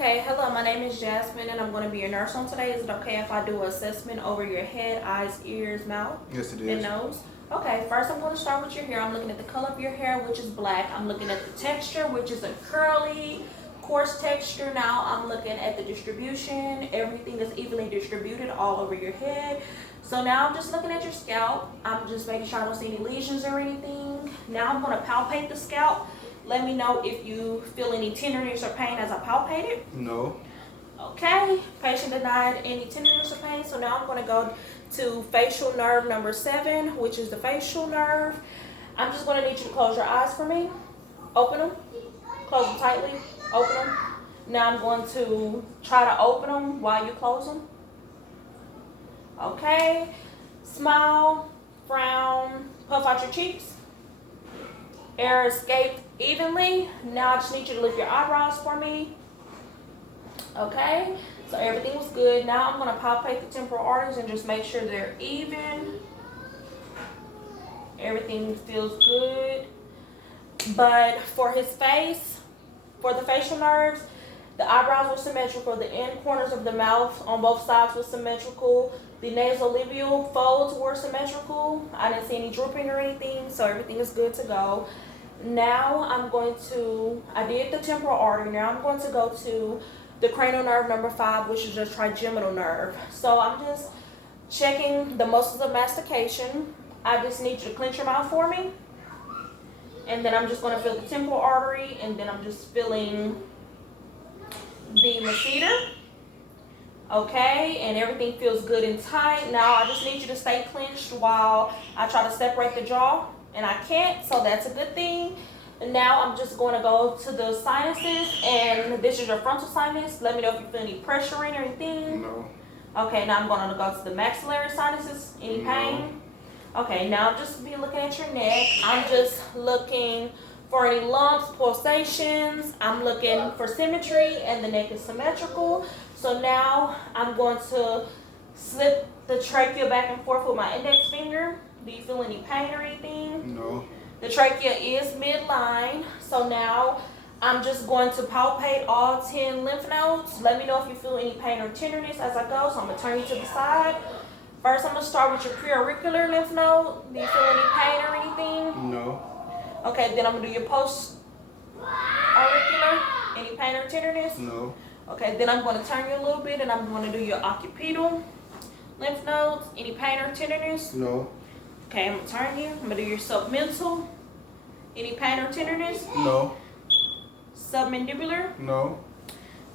Okay, hello, my name is Jasmine and I'm going to be your nurse on today. Is it okay if I do an assessment over your head, eyes, ears, mouth, Yes, it is. and nose? Okay, first I'm going to start with your hair. I'm looking at the color of your hair, which is black. I'm looking at the texture, which is a curly, coarse texture. Now I'm looking at the distribution. Everything is evenly distributed all over your head. So now I'm just looking at your scalp. I'm just making sure I don't see any lesions or anything. Now I'm going to palpate the scalp. Let me know if you feel any tenderness or pain as I palpate it. No. Okay, patient denied any tenderness or pain. So now I'm going to go to facial nerve number 7, which is the facial nerve. I'm just going to need you to close your eyes for me. Open them. Close them tightly. Open them. Now I'm going to try to open them while you close them. Okay. Smile, frown, puff out your cheeks. Air escaped evenly. Now I just need you to lift your eyebrows for me. Okay, so everything was good. Now I'm going to palpate the temporal arteries and just make sure they're even. Everything feels good. But for his face, for the facial nerves, the eyebrows were symmetrical. The end corners of the mouth on both sides were symmetrical. The nasolabial folds were symmetrical. I didn't see any drooping or anything, so everything is good to go. Now I did the temporal artery. Now I'm going to go to the cranial nerve number 5, which is the trigeminal nerve. So I'm just checking the muscles of mastication. I just need you to clench your mouth for me. And then I'm just going to feel the temporal artery, and then I'm just feeling the masseter. Okay, and everything feels good and tight. Now I just need you to stay clenched while I try to separate the jaw. And I can't, so that's a good thing. And now I'm just going to go to the sinuses, and this is your frontal sinus. Let me know if you feel any pressure in or anything. No. Okay, now I'm going to go to the maxillary sinuses. Any pain? No. Okay, now I'm just be looking at your neck. I'm just looking for any lumps, pulsations. I'm looking for symmetry, and the neck is symmetrical. So now I'm going to slip the trachea back and forth with my index finger. Do you feel any pain or anything? No. The trachea is midline. So now I'm just going to palpate all 10 lymph nodes. Let me know if you feel any pain or tenderness as I go. So I'm going to turn you to the side. First, I'm going to start with your preauricular lymph node. Do you feel any pain or anything? No. Okay, then I'm going to do your post-auricular. Any pain or tenderness? No. Okay, then I'm going to turn you a little bit, and I'm going to do your occipital lymph nodes. Any pain or tenderness? No. Okay, I'm going to turn you. I'm going to do your submental. Any pain or tenderness? No. Submandibular? No.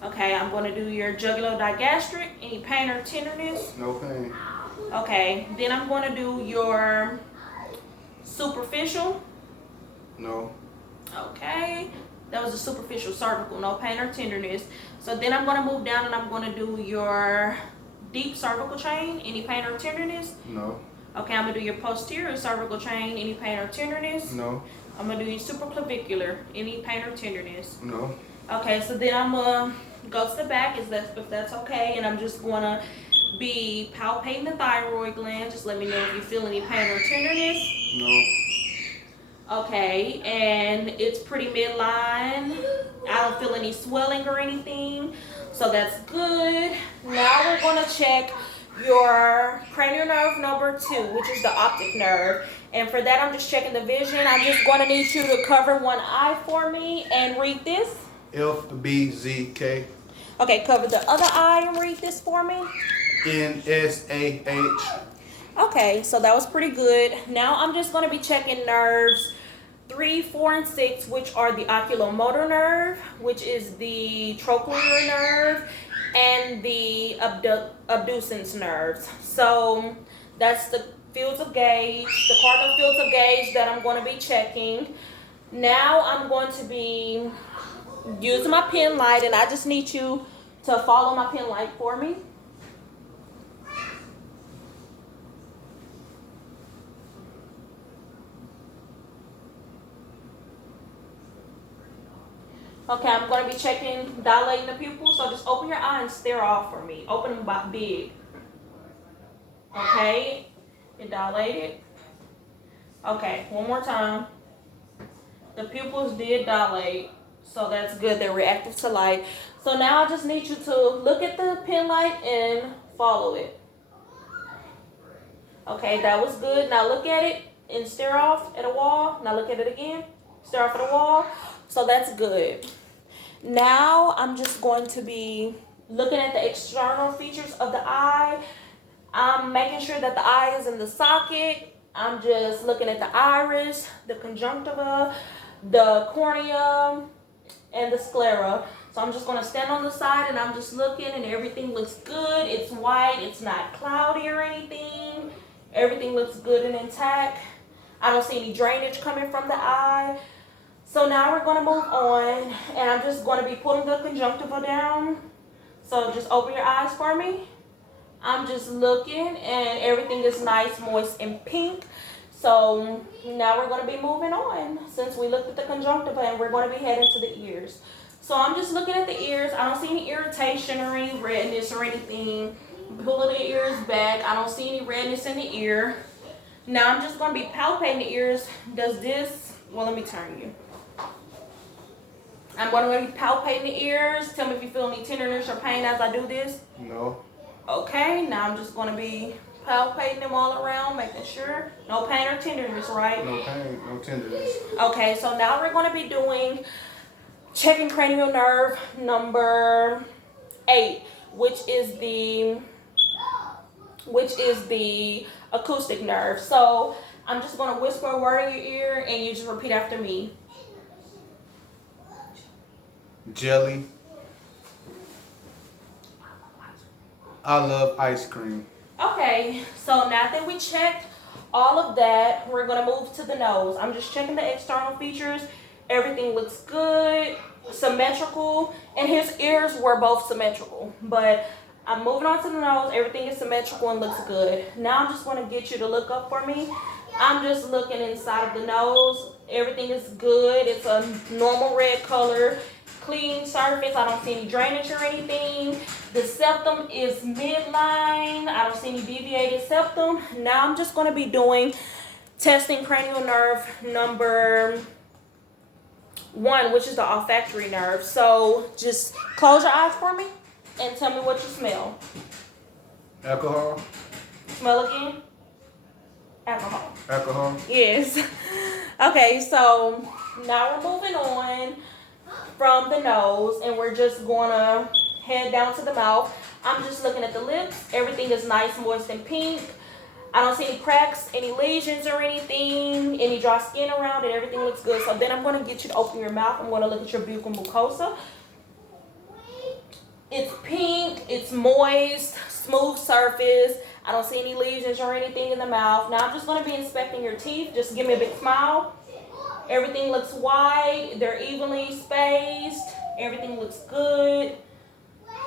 Okay, I'm going to do your jugular-digastric. Any pain or tenderness? No pain. Okay, then I'm going to do your superficial. No. Okay, that was the superficial cervical. No pain or tenderness. So then I'm going to move down, and I'm going to do your deep cervical chain. Any pain or tenderness? No. Okay, I'm going to do your posterior cervical chain. Any pain or tenderness? No. I'm going to do your supraclavicular. Any pain or tenderness? No. Okay, so then I'm going to go to the back, if that's okay. And I'm just going to be palpating the thyroid gland. Just let me know if you feel any pain or tenderness. No. Okay, and it's pretty midline. I don't feel any swelling or anything. So that's good. Now we're going to check your cranial nerve number 2, which is the optic nerve. And for that, I'm just checking the vision. I'm just going to need you to cover one eye for me and read this. FBZK. Okay, cover the other eye and read this for me. NSAH. Okay, so that was pretty good. Now I'm just going to be checking nerves 3, 4, and 6, which are the oculomotor nerve, which is the trochlear nerve, and the abducens nerves. So that's the fields of gaze, the cardinal fields of gaze that I'm going to be checking. Now I'm going to be using my pen light, and I just need you to follow my pen light for me. Okay, I'm going to be checking, dilating the pupils, so just open your eye and stare off for me. Open them big. Okay, it dilated. Okay, one more time. The pupils did dilate, so that's good. They're reactive to light. So now I just need you to look at the pen light and follow it. Okay, that was good. Now look at it and stare off at a wall. Now look at it again. Stare off at a wall. So that's good. Now I'm just going to be looking at the external features of the eye. I'm making sure that the eye is in the socket. I'm just looking at the iris, the conjunctiva, the cornea, and the sclera. So I'm just going to stand on the side and I'm just looking and everything looks good. It's white. It's not cloudy or anything. Everything looks good and intact. I don't see any drainage coming from the eye. So now we're going to move on and I'm just going to be pulling the conjunctiva down. So just open your eyes for me. I'm just looking and everything is nice, moist, and pink. So now we're going to be moving on since we looked at the conjunctiva and we're going to be heading to the ears. So I'm just looking at the ears. I don't see any irritation or any redness or anything. Pull the ears back. I don't see any redness in the ear. Now I'm just going to be palpating the ears. Does this, well, let me turn you. I'm going to be palpating the ears. Tell me if you feel any tenderness or pain as I do this. No. Okay, now I'm just going to be palpating them all around, making sure no pain or tenderness, right? No pain, no tenderness. Okay, so now we're going to be doing checking cranial nerve number 8, which is the acoustic nerve. So I'm just going to whisper a word in your ear and you just repeat after me. Jelly. I love ice cream. Okay, so now that we checked all of that, we're going to move to the nose. I'm just checking the external features. Everything looks good, symmetrical, and his ears were both symmetrical. But I'm moving on to the nose. Everything is symmetrical and looks good. Now I'm just going to get you to look up for me. I'm just looking inside of the nose. Everything is good. It's a normal red color, clean surface. I don't see any drainage or anything. The septum is midline. I don't see any deviated septum. Now I'm just going to be doing testing cranial nerve number 1, which is the olfactory nerve. So just close your eyes for me and tell me what you smell. Alcohol. Smell again. Alcohol. Alcohol. Yes. Okay, so now we're moving on from the nose and we're just gonna head down to the mouth. I'm just looking at the lips. Everything is nice, moist, and pink. I don't see any cracks, any lesions or anything, any dry skin around it. Everything looks good. So then I'm going to get you to open your mouth. I'm going to look at your buccal mucosa. It's pink. It's moist, smooth surface. I don't see any lesions or anything in the mouth. Now I'm just going to be inspecting your teeth. Just give me a big smile. Everything looks white. They're evenly spaced. Everything looks good.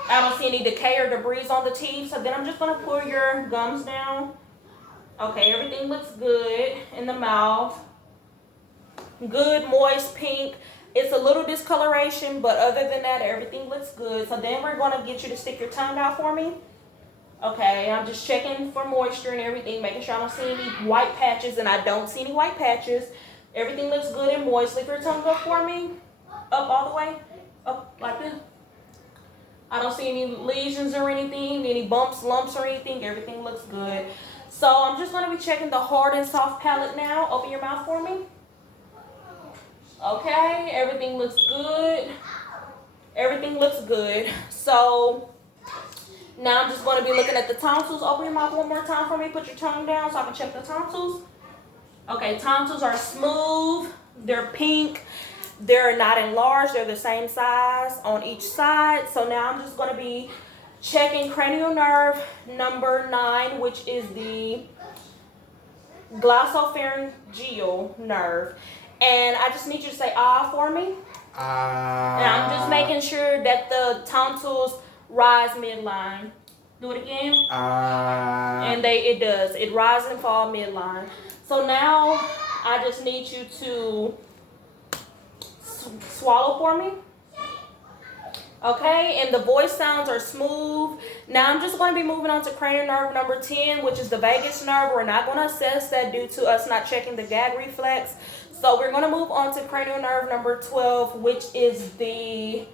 I don't see any decay or debris on the teeth. So then I'm just going to pull your gums down. Okay, everything looks good in the mouth. Good, moist, pink. It's a little discoloration, but other than that, everything looks good. So then we're going to get you to stick your tongue out for me. Okay, I'm just checking for moisture and everything, making sure I don't see any white patches, and I don't see any white patches. Everything looks good and moist. Lift your tongue up for me. Up all the way. Up like this. I don't see any lesions or anything, any bumps, lumps or anything. Everything looks good. So I'm just going to be checking the hard and soft palate now. Open your mouth for me. Okay, everything looks good. Everything looks good. So now I'm just going to be looking at the tonsils. Open your mouth one more time for me. Put your tongue down so I can check the tonsils. Okay, tonsils are smooth. They're pink. They're not enlarged. They're the same size on each side. So now I'm just going to be checking cranial nerve number 9, which is the glossopharyngeal nerve. And I just need you to say ah for me. Ah. And I'm just making sure that the tonsils rise midline. Do it again. Ah. And it does. It rises and falls midline. So now I just need you to swallow for me. Okay, and the voice sounds are smooth. Now I'm just going to be moving on to cranial nerve number 10, which is the vagus nerve. We're not going to assess that due to us not checking the gag reflex. So we're going to move on to cranial nerve number 12, which is the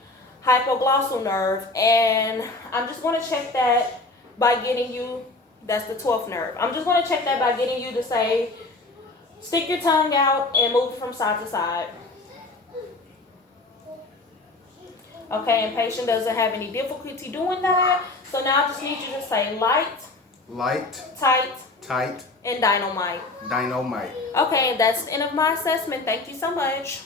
hypoglossal nerve, and I'm just going to check that by getting you, that's the 12th nerve. I'm just going to check that by getting you to say, stick your tongue out and move it from side to side. Okay, and patient doesn't have any difficulty doing that. So now I just need you to say light, tight, tight, and dynamite. dynamite. Okay, that's the end of my assessment. Thank you so much.